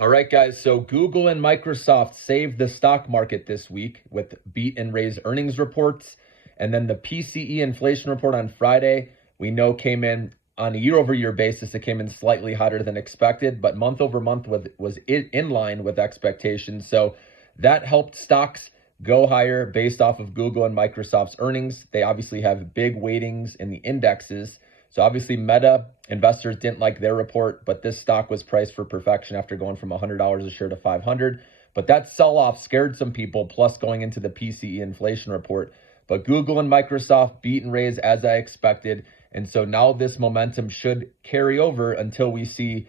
All right, guys. So Google and Microsoft saved the stock market this week with beat and raise earnings reports. And then the PCE inflation report on Friday, we know came in on a year over year basis. It came in slightly hotter than expected, but month over month was in line with expectations. So that helped stocks go higher based off of Google and Microsoft's earnings. They obviously have big weightings in the indexes. So obviously Meta investors didn't like their report, but this stock was priced for perfection after going from $100 a share to 500. But that sell-off scared some people, plus going into the PCE inflation report. But Google and Microsoft beat and raise as I expected. And so now this momentum should carry over until we see,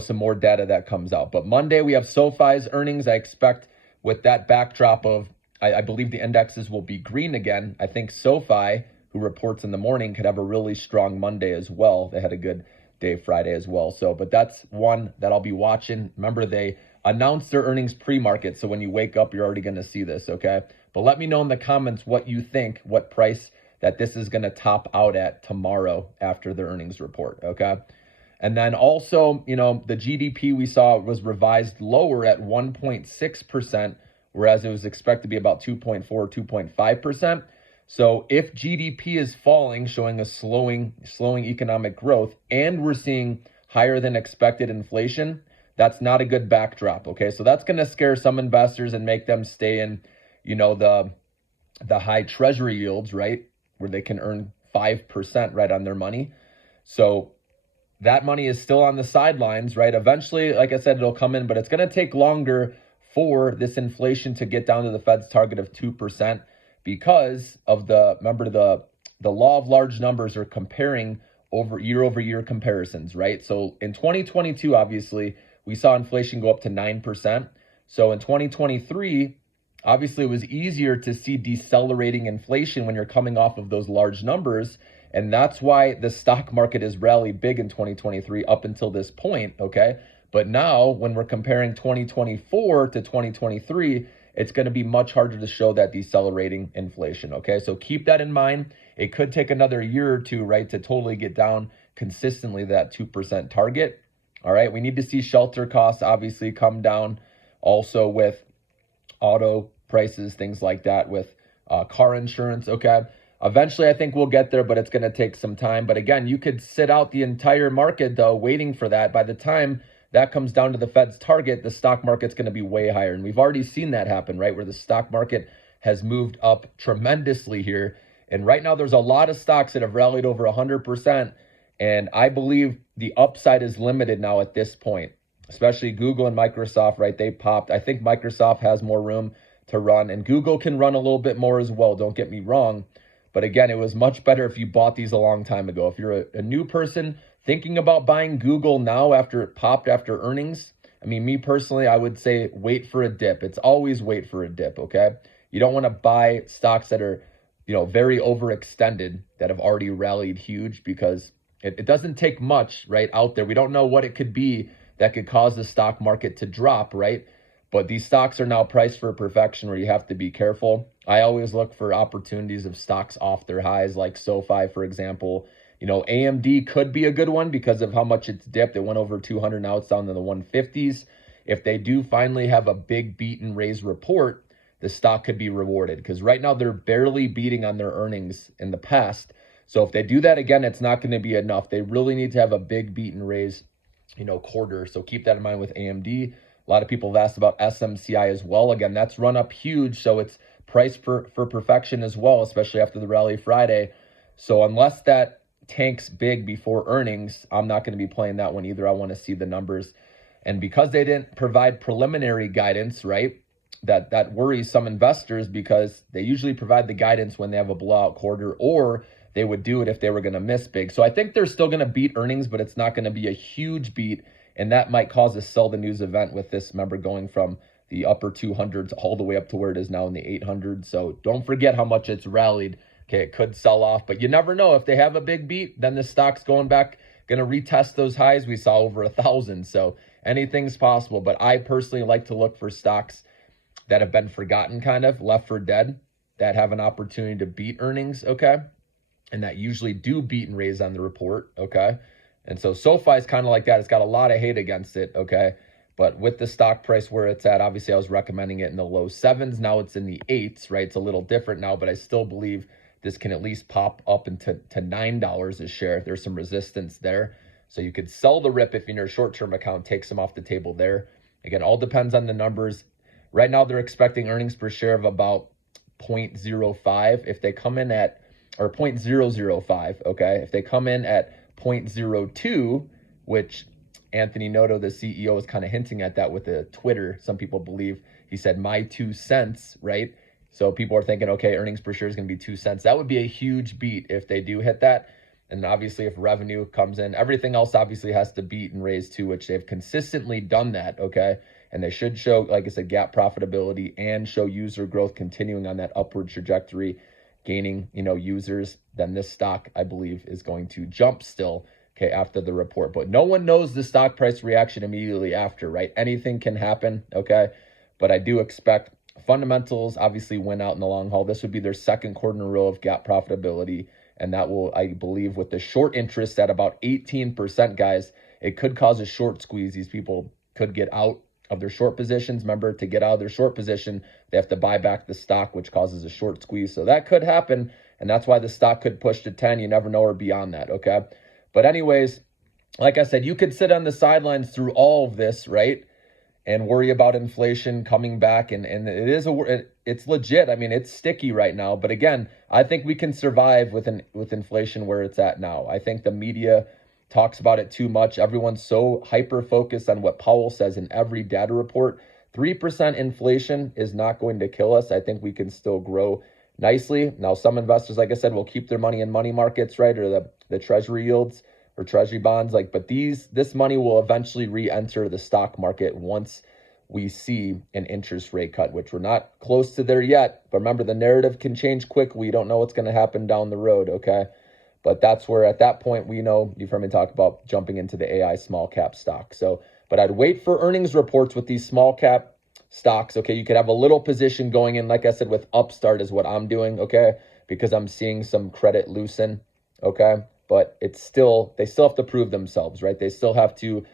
some more data that comes out. But Monday we have SoFi's earnings. I expect with that backdrop of, I believe the indexes will be green again. I think SoFi, who reports in the morning, could have a really strong Monday as well. They had a good day Friday as well. So, but that's one that I'll be watching. Remember, they announced their earnings pre-market. So when you wake up, you're already going to see this, okay? But let me know in the comments what you think, what price that this is going to top out at tomorrow after the earnings report, okay? And then also, the GDP we saw was revised lower at 1.6%, whereas it was expected to be about 2.4, 2.5%. So if GDP is falling, showing a slowing economic growth, and we're seeing higher than expected inflation, that's not a good backdrop. Okay, so that's going to scare some investors and make them stay in, the high treasury yields, right, where they can earn 5% right on their money. So that money is still on the sidelines, right? Eventually, like I said, it'll come in, but it's going to take longer for this inflation to get down to the Fed's target of 2%. Because of the law of large numbers are comparing over year comparisons, right? So in 2022, obviously, we saw inflation go up to 9%. So in 2023, obviously, it was easier to see decelerating inflation when you're coming off of those large numbers. And that's why the stock market has rallied big in 2023 up until this point, okay? But now, when we're comparing 2024 to 2023, it's going to be much harder to show that decelerating inflation, okay? So keep that in mind. It could take another year or two, right, to totally get down consistently that 2% target, all right? We need to see shelter costs obviously come down, also with auto prices, things like that, with car insurance, okay? Eventually, I think we'll get there, but it's going to take some time. But again, you could sit out the entire market, though, waiting for that. By the time that comes down to the Fed's target, the stock market's going to be way higher. And we've already seen that happen, right? Where the stock market has moved up tremendously here. And right now, there's a lot of stocks that have rallied over 100%. And I believe the upside is limited now at this point, especially Google and Microsoft, right? They popped. I think Microsoft has more room to run, and Google can run a little bit more as well. Don't get me wrong. But again, it was much better if you bought these a long time ago. If you're a new person thinking about buying Google now after it popped after earnings, I mean, me personally, I would say wait for a dip. It's always wait for a dip, okay? You don't want to buy stocks that are, very overextended, that have already rallied huge, because it doesn't take much, right, out there. We don't know what it could be that could cause the stock market to drop, right? But these stocks are now priced for perfection where you have to be careful. I always look for opportunities of stocks off their highs, like SoFi, for example. AMD could be a good one because of how much it's dipped. It went over 200, now it's down to the 150s. If they do finally have a big beat and raise report, the stock could be rewarded, because right now they're barely beating on their earnings in the past. So if they do that again, it's not going to be enough. They really need to have a big beat and raise, quarter. So keep that in mind with AMD. A lot of people have asked about SMCI as well. Again, that's run up huge, so it's priced for perfection as well, especially after the rally Friday. So unless that tanks big before earnings, I'm not going to be playing that one either. I want to see the numbers. And because they didn't provide preliminary guidance, right, that worries some investors, because they usually provide the guidance when they have a blowout quarter, or they would do it if they were going to miss big. So I think they're still going to beat earnings, but it's not going to be a huge beat. And that might cause a sell the news event with this member going from the upper 200s all the way up to where it is now in the 800s. So don't forget how much it's rallied. Okay, it could sell off, but you never know. If they have a big beat, then the stock's going back, going to retest those highs we saw over 1,000. So anything's possible. But I personally like to look for stocks that have been forgotten, kind of left for dead, that have an opportunity to beat earnings, okay? And that usually do beat and raise on the report, okay? And so SoFi is kind of like that. It's got a lot of hate against it, okay? But with the stock price where it's at, obviously I was recommending it in the low 7s. Now it's in the 8s, right? It's a little different now, but I still believe this can at least pop up into $9 a share. There's some resistance there. So you could sell the RIP if you're in your short-term account, take some off the table there. Again, all depends on the numbers. Right now, they're expecting earnings per share of about 0.05. If they come in at, or 0.005, okay? If they come in at 0.02, which Anthony Noto, the CEO, is kind of hinting at that with the Twitter. Some people believe he said my 2 cents, right? So people are thinking, okay, earnings per share is going to be 2 cents. That would be a huge beat if they do hit that. And obviously if revenue comes in, everything else obviously has to beat and raise too, which they've consistently done that, okay? And they should show, like I said, GAAP profitability and show user growth continuing on that upward trajectory, gaining, users. Then this stock, I believe, is going to jump still, okay, after the report. But no one knows the stock price reaction immediately after, right? Anything can happen, okay? But I do expect fundamentals obviously win out in the long haul. This would be their second quarter in a row of GAAP profitability. And that will, I believe, with the short interest at about 18%, guys, it could cause a short squeeze. These people could get out of their short positions. Remember, to get out of their short position, they have to buy back the stock, which causes a short squeeze. So that could happen. And that's why the stock could push to 10. You never know, or beyond that, okay? But anyways, like I said, you could sit on the sidelines through all of this, right? And worry about inflation coming back. And it is it's legit. I mean, it's sticky right now. But again, I think we can survive with inflation where it's at now. I think the media talks about it too much. Everyone's so hyper-focused on what Powell says in every data report. 3% inflation is not going to kill us. I think we can still grow nicely. Now, some investors, like I said, will keep their money in money markets, right? Or the treasury yields or treasury bonds. But this money will eventually re-enter the stock market once we see an interest rate cut, which we're not close to there yet. But remember, the narrative can change quickly. We don't know what's going to happen down the road, okay? But that's where, at that point, we know, you've heard me talk about jumping into the AI small cap stock. So, but I'd wait for earnings reports with these small cap stocks, okay? You could have a little position going in, like I said, with Upstart is what I'm doing, okay? Because I'm seeing some credit loosen, okay? But they still have to prove themselves, right? They still have to,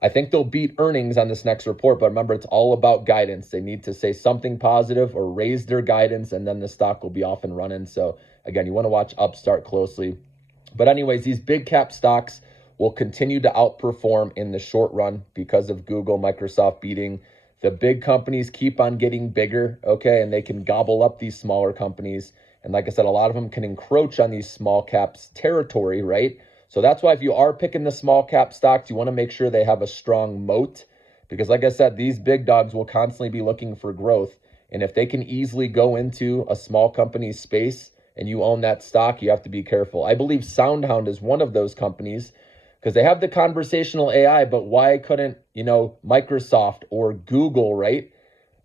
I think they'll beat earnings on this next report, but remember, it's all about guidance. They need to say something positive or raise their guidance, and then the stock will be off and running. So again, you want to watch Upstart closely. But anyways, these big cap stocks will continue to outperform in the short run because of Google, Microsoft beating. The big companies keep on getting bigger, okay? And they can gobble up these smaller companies. And like I said, a lot of them can encroach on these small caps territory, right? So that's why if you are picking the small cap stocks, you want to make sure they have a strong moat. Because like I said, these big dogs will constantly be looking for growth. And if they can easily go into a small company's space and you own that stock, you have to be careful. I believe SoundHound is one of those companies because they have the conversational AI, but why couldn't, Microsoft or Google, right?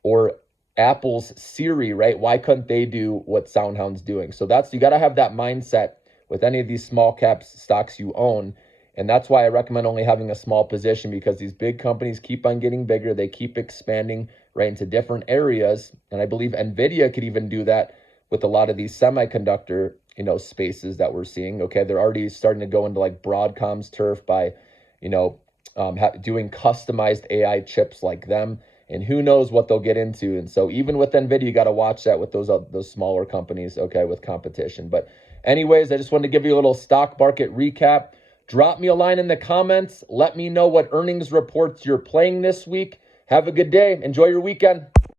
Or Apple's Siri, right? Why couldn't they do what SoundHound's doing? So you got to have that mindset with any of these small cap stocks you own. And that's why I recommend only having a small position, because these big companies keep on getting bigger. They keep expanding right into different areas. And I believe NVIDIA could even do that with a lot of these semiconductor, spaces that we're seeing. Okay, they're already starting to go into like Broadcom's turf by, doing customized AI chips like them. And who knows what they'll get into. And so even with NVIDIA, you got to watch that with those smaller companies, okay, with competition. But anyways, I just wanted to give you a little stock market recap. Drop me a line in the comments. Let me know what earnings reports you're playing this week. Have a good day. Enjoy your weekend.